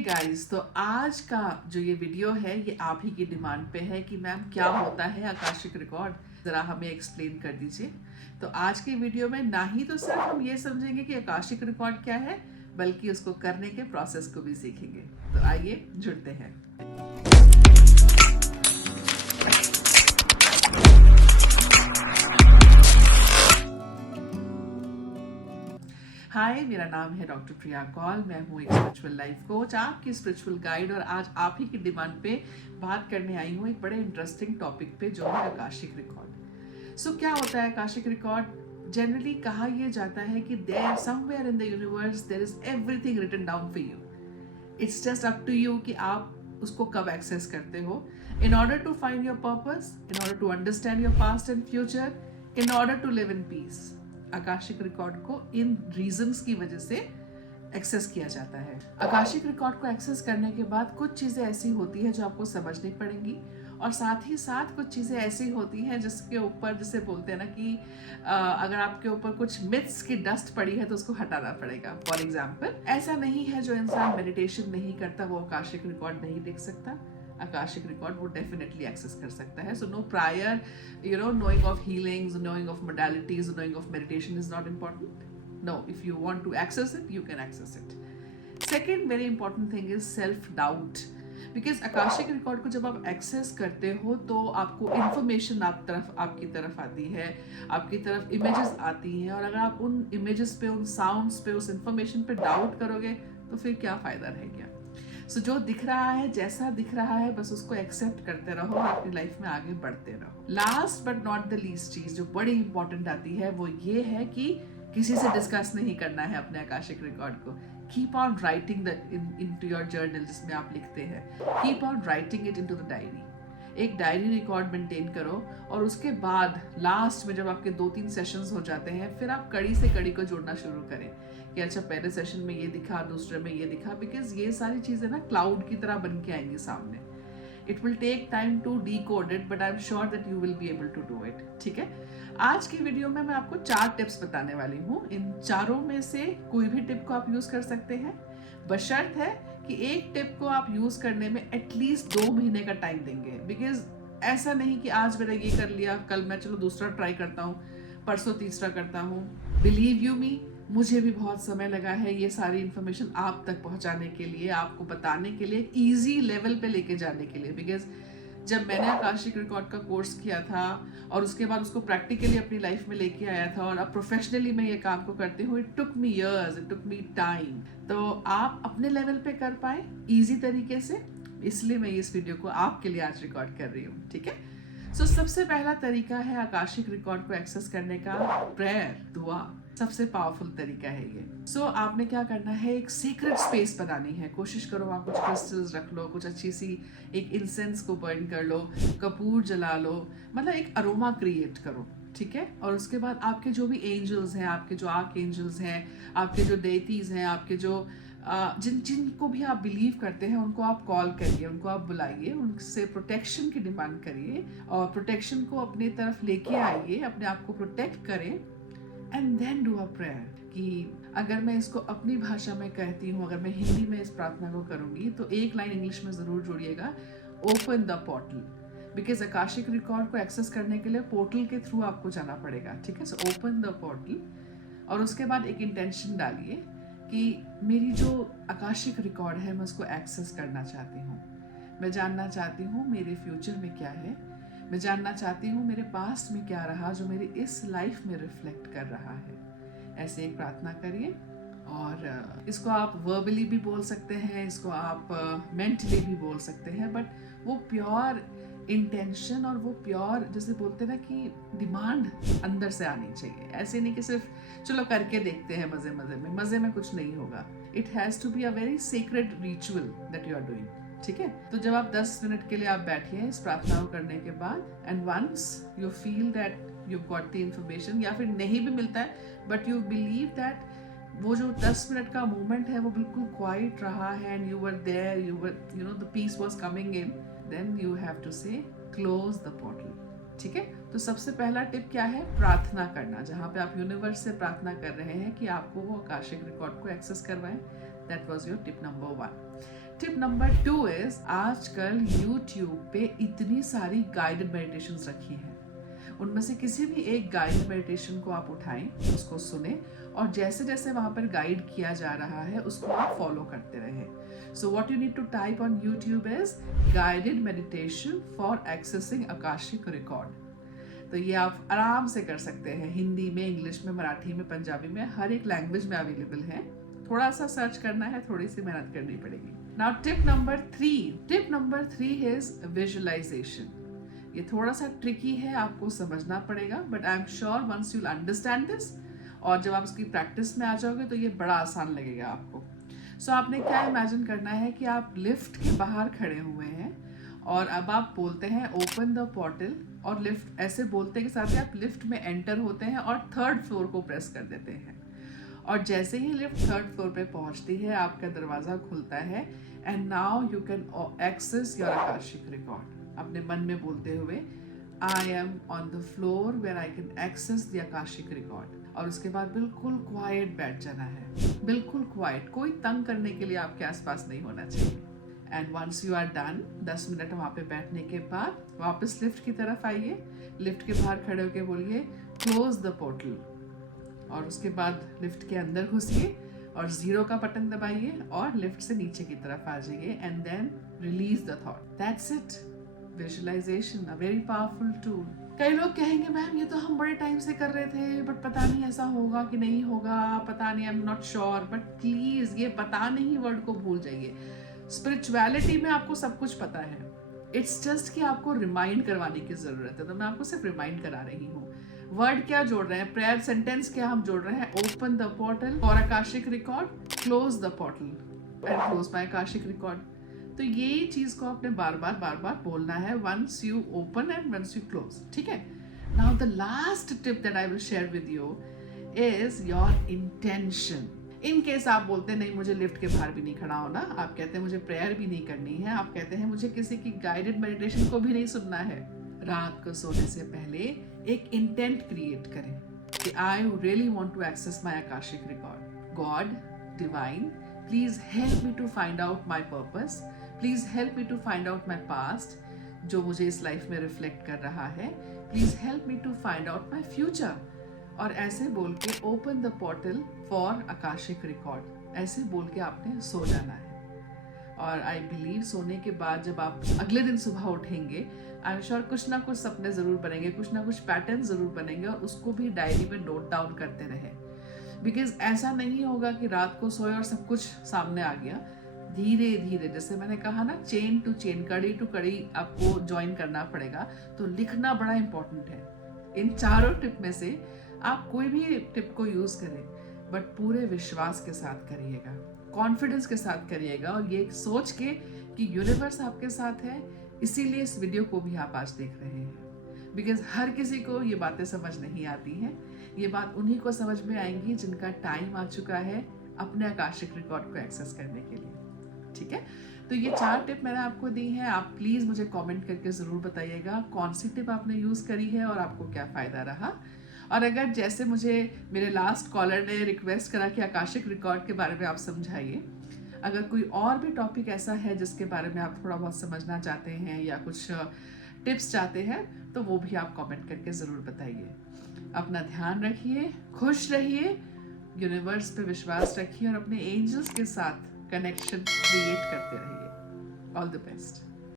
Guys, तो आज का जो ये वीडियो है ये आप ही की डिमांड पे है कि मैम क्या होता है आकाशिक रिकॉर्ड, ज़रा हमें एक्सप्लेन कर दीजिए। तो आज के वीडियो में ना ही तो सिर्फ हम ये समझेंगे कि आकाशिक रिकॉर्ड क्या है, बल्कि उसको करने के प्रोसेस को भी सीखेंगे। तो आइए जुड़ते हैं। हाय, मेरा नाम है डॉक्टर प्रिया कौल। मैं हूँ एक स्पिरिचुअल लाइफ कोच, आपकी स्पिरिचुअल गाइड, और आज आप ही की डिमांड पे बात करने आई हूँ एक बड़े इंटरेस्टिंग टॉपिक पे, जो है आकाशिक रिकॉर्ड। सो क्या होता है आकाशिक रिकॉर्ड? जनरली कहा यह जाता है कि there somewhere in the universe there is everything written down for you. It's just up to you कि आप उसको कब एक्सेस करते हो। In order to find your purpose, in order to understand your past and future, in order to live in peace, Akashic record को इन reasons की वजह से एक्सेस किया जाता है। आकाशिक रिकॉर्ड को एक्सेस करने के बाद कुछ चीज़ें ऐसी होती है जो आपको समझनी पड़ेंगी, और साथ ही साथ कुछ चीज़ें ऐसी होती हैं जिसके ऊपर, जिसे बोलते हैं ना कि अगर आपके ऊपर कुछ मिथ्स की डस्ट पड़ी है तो उसको हटाना पड़ेगा। फॉर एग्जाम्पल, ऐसा नहीं है जो इंसान मेडिटेशन नहीं करता वो आकाशिक रिकॉर्ड नहीं देख सकता। आकाशिक रिकॉर्ड वो डेफिनेटली एक्सेस कर सकता है। So no prior knowing of healings, knowing of modalities, knowing of meditation is not important. No, if you want to access it, you can access it. Second very important thing is self doubt. Because आकाशिक record को जब आप access करते हो तो आपको information आपकी तरफ आती है, आपकी तरफ इमेजेस आती हैं, और अगर आप उन इमेजेस पे, उन साउंड्स पे, उस इंफॉर्मेशन पे डाउट करोगे तो फिर क्या फायदा रह गया। सो जो दिख रहा है, जैसा दिख रहा है, बस उसको एक्सेप्ट करते रहो और अपनी लाइफ में आगे बढ़ते रहो। Last but not the least चीज जो बड़ी इंपॉर्टेंट आती है वो ये है कि किसी से डिस्कस नहीं करना है अपने आकाशिक रिकॉर्ड को। Keep on writing into your journal, जिसमें आप लिखते हैं। Keep on writing it into the diary. एक डायरी रिकॉर्ड मेंटेन करो, और उसके बाद लास्ट में जब आपके 2-3 सेशंस हो जाते हैं, फिर आप कड़ी से कड़ी को जोड़ना शुरू करें कि अच्छा पहले सेशन में ये दिखा, दूसरे में ये दिखा, बिकॉज ये सारी चीज़ें ना क्लाउड की तरह बन के आएंगी सामने। It will take time to decode it, but I am sure that you will be able to do it. ठीक है, आज की वीडियो में मैं आपको 4 टिप्स बताने वाली हूँ। इन चारों में से कोई भी टिप को आप यूज़ कर सकते हैं, बशर्त है कि एक टिप को आप यूज़ करने में एटलीस्ट 2 महीने का टाइम देंगे। बिकॉज ऐसा नहीं कि आज मैंने ये कर लिया, कल मैं चलो दूसरा ट्राई करता हूँ, परसों तीसरा करता हूँ। बिलीव यू मी, मुझे भी बहुत समय लगा है ये सारी इन्फॉर्मेशन आप तक पहुंचाने के लिए, आपको बताने के लिए, इजी लेवल पे लेके जाने के लिए। बिकॉज जब मैंने आकाशिक रिकॉर्ड का कोर्स किया था और उसके बाद उसको प्रैक्टिकली अपनी लाइफ में लेके आया था, और अब प्रोफेशनली मैं ये काम को करती हूँ, it took me years, it took me time. तो आप अपने लेवल पे कर पाए इजी तरीके से, इसलिए मैं इस वीडियो को आपके लिए आज रिकॉर्ड कर रही हूँ। ठीक है, सो सबसे पहला तरीका है आकाशिक रिकॉर्ड को एक्सेस करने का, प्रेयर, दुआ। सबसे पावरफुल तरीका है ये। सो आपने क्या करना है, एक सीक्रेट स्पेस बनानी है। कोशिश करो आप कुछ क्रिस्टल्स रख लो, कुछ अच्छी सी एक इंसेंस को बर्न कर लो, कपूर जला लो, मतलब एक अरोमा क्रिएट करो। ठीक है, और उसके बाद आपके जो भी एंजल्स हैं, आपके जो आर्क एंजल्स हैं, आपके जो डेटीज हैं, आपके जो जिनको भी आप बिलीव करते हैं, उनको आप कॉल करिए, उनको आप बुलाइए, उनसे प्रोटेक्शन की डिमांड करिए, और प्रोटेक्शन को अपनी तरफ लेके आइए, अपने आप को प्रोटेक्ट करें, and then do a prayer. कि अगर मैं इसको अपनी भाषा में कहती हूँ, अगर मैं हिंदी में इस प्रार्थना को करूँगी, तो एक लाइन इंग्लिश में ज़रूर जोड़िएगा, ओपन द पोर्टल। बिकॉज आकाशिक रिकॉर्ड को एक्सेस करने के लिए पोर्टल के थ्रू आपको जाना पड़ेगा। ठीक है, सो ओपन द पोर्टल, और उसके बाद एक इंटेंशन डालिए कि मेरी जो आकाशिक रिकॉर्ड है मैं उसको एक्सेस करना चाहती हूँ। मैं जानना चाहती हूँ मेरे फ्यूचर में क्या है, मैं जानना चाहती हूँ मेरे पास्ट में क्या रहा जो मेरी इस लाइफ में रिफ्लेक्ट कर रहा है। ऐसे एक प्रार्थना करिए, और इसको आप वर्बली भी बोल सकते हैं, इसको आप मेंटली भी बोल सकते हैं, बट वो प्योर इंटेंशन और वो प्योर, जैसे बोलते हैं ना कि डिमांड अंदर से आनी चाहिए। ऐसे नहीं कि सिर्फ चलो करके देखते हैं मजे में कुछ नहीं होगा। It has to be a very secret ritual that you are doing. ठीक है, तो जब आप 10 मिनट के लिए आप बैठिए इस प्रार्थना को करने के बाद, and once you feel that you got the information, या फिर नहीं भी मिलता है बट यू बिलीव दैट वो जो 10 मिनट का मोमेंट है वो बिल्कुल क्वाइट रहा है, and you were there, you were the peace was coming in, then you have to say close the portal. ठीक है, तो सबसे पहला टिप क्या है, प्रार्थना करना। जहाँ पे आप यूनिवर्स से प्रार्थना कर रहे हैं कि आपको वो आकाशिक रिकॉर्ड को एक्सेस करवाएं, that was your tip number 1। Tip number 2 is आजकल YouTube पे इतनी सारी गाइडेड मेडिटेशंस रखी हैं, उनमें से किसी भी एक गाइडेड मेडिटेशन को आप उठाएं, उसको सुने और जैसे जैसे वहां पर गाइड किया जा रहा है उसको आप फॉलो करते रहें। So what you need to type on YouTube is guided meditation for accessing Akashic record. तो ये आप आराम से कर सकते हैं, हिंदी में, इंग्लिश में, मराठी में, पंजाबी में, हर एक लैंग्वेज में अवेलेबल है। थोड़ा सा सर्च करना है, थोड़ी सी मेहनत करनी पड़ेगी। Now tip number 3 is visualisation. ये थोड़ा सा ट्रिकी है, आपको समझना पड़ेगा, but I am sure once you understand this और जब आप उसकी प्रैक्टिस में आ जाओगे तो ये बड़ा आसान लगेगा आपको। सो आपने क्या इमेजिन करना है कि आप लिफ्ट के बाहर खड़े हुए हैं और अब आप बोलते हैं ओपन द पोर्टल, और लिफ्ट ऐसे बोलते के साथ ही आप लिफ्ट में एंटर होते हैं और 3rd फ्लोर को प्रेस कर देते हैं। और जैसे ही लिफ्ट 3rd फ्लोर पे पहुंचती है आपका दरवाजा खुलता है and now you can access your Akashic record, अपने मन में बोलते हुए I am on the floor where I can access the Akashic record. और उसके बाद बिल्कुल क्वाइट बैठ जाना है, बिल्कुल क्वाइट, कोई तंग करने के लिए आपके आसपास नहीं होना चाहिए। And once you are done, 10 minute वहाँ पे बैठने के बाद वापस लिफ्ट की तरफ आइए, लिफ्ट के बाहर खड़े होकर बोलिए क्लोज द पोर्टल, और उसके बाद लिफ्ट के अंदर घुसिए और 0 का बटन दबाइए और लिफ्ट से नीचे की तरफ आ जाइए and then release the thought. That's it. Visualisation, a very powerful tool. कई लोग कहेंगे मैम ये तो हम बड़े टाइम से कर रहे थे बट पता नहीं ऐसा होगा कि नहीं होगा, पता नहीं, I am not sure. But please ये पता नहीं वर्ड को भूल जाइए। स्पिरिचुअलिटी में आपको सब कुछ पता है, इट्स जस्ट कि आपको रिमाइंड करवाने की जरूरत है। तो मैं आपको सिर्फ रिमाइंड करा रही हूँ। वर्ड क्या जोड़ रहे हैं, प्रेयर सेंटेंस क्या हम जोड़ रहे हैं, open the portal for Akashic record, close the portal and close my Akashic record. तो ये चीज को आपने बार बार बोलना है, once you open and once you close. ठीक है। Now the last tip that I will share with you is your intention. In case आप बोलते हैं नहीं मुझे लिफ्ट के बाहर भी नहीं खड़ा होना, आप कहते हैं मुझे प्रेयर भी नहीं करनी है, आप कहते हैं मुझे किसी की गाइडेड मेडिटेशन को भी नहीं सुनना है, रात को सोने से पहले एक इंटेंट क्रिएट करें कि I really want to access my Akashic record. God, divine, please help me to find out my purpose, please help me to find out my past, जो मुझे इस लाइफ में रिफ्लेक्ट कर रहा है, please help me to find out my future. और ऐसे बोल के open the portal for Akashic record, ऐसे बोल के आपने सो जाना है। और आई बिलीव सोने के बाद जब आप अगले दिन सुबह उठेंगे, आई एम श्योर कुछ ना कुछ सपने जरूर बनेंगे, कुछ ना कुछ पैटर्न जरूर बनेंगे, और उसको भी डायरी में नोट डाउन करते रहे। बिकॉज ऐसा नहीं होगा कि रात को सोए और सब कुछ सामने आ गया। धीरे धीरे, जैसे मैंने कहा ना, चेन टू चेन, कड़ी टू कड़ी आपको ज्वाइन करना पड़ेगा। तो लिखना बड़ा इंपॉर्टेंट है। इन चारों टिप में से आप कोई भी टिप को यूज करें, बट पूरे विश्वास के साथ करिएगा, कॉन्फिडेंस के साथ करिएगा, और ये सोच के कि यूनिवर्स आपके साथ है। इसीलिए इस वीडियो को भी आप आज देख रहे हैं, बिकॉज हर किसी को ये बातें समझ नहीं आती हैं। ये बात उन्हीं को समझ में आएंगी जिनका टाइम आ चुका है अपने आकाशिक रिकॉर्ड को एक्सेस करने के लिए। ठीक है। तो ये 4 टिप मैंने आपको दी हैं। आप प्लीज मुझे कमेंट करके जरूर बताइएगा कौन सी टिप आपने यूज करी है और आपको क्या फायदा रहा। और अगर जैसे मुझे मेरे लास्ट कॉलर ने रिक्वेस्ट करा कि आकाशिक रिकॉर्ड के बारे में आप समझाइए, अगर कोई और भी टॉपिक ऐसा है जिसके बारे में आप थोड़ा बहुत समझना चाहते हैं या कुछ टिप्स चाहते हैं, तो वो भी आप कमेंट करके ज़रूर बताइए। अपना ध्यान रखिए, खुश रहिए, यूनिवर्स पे विश्वास रखिए और अपने एंजल्स के साथ कनेक्शन क्रिएट करते रहिए। All the best.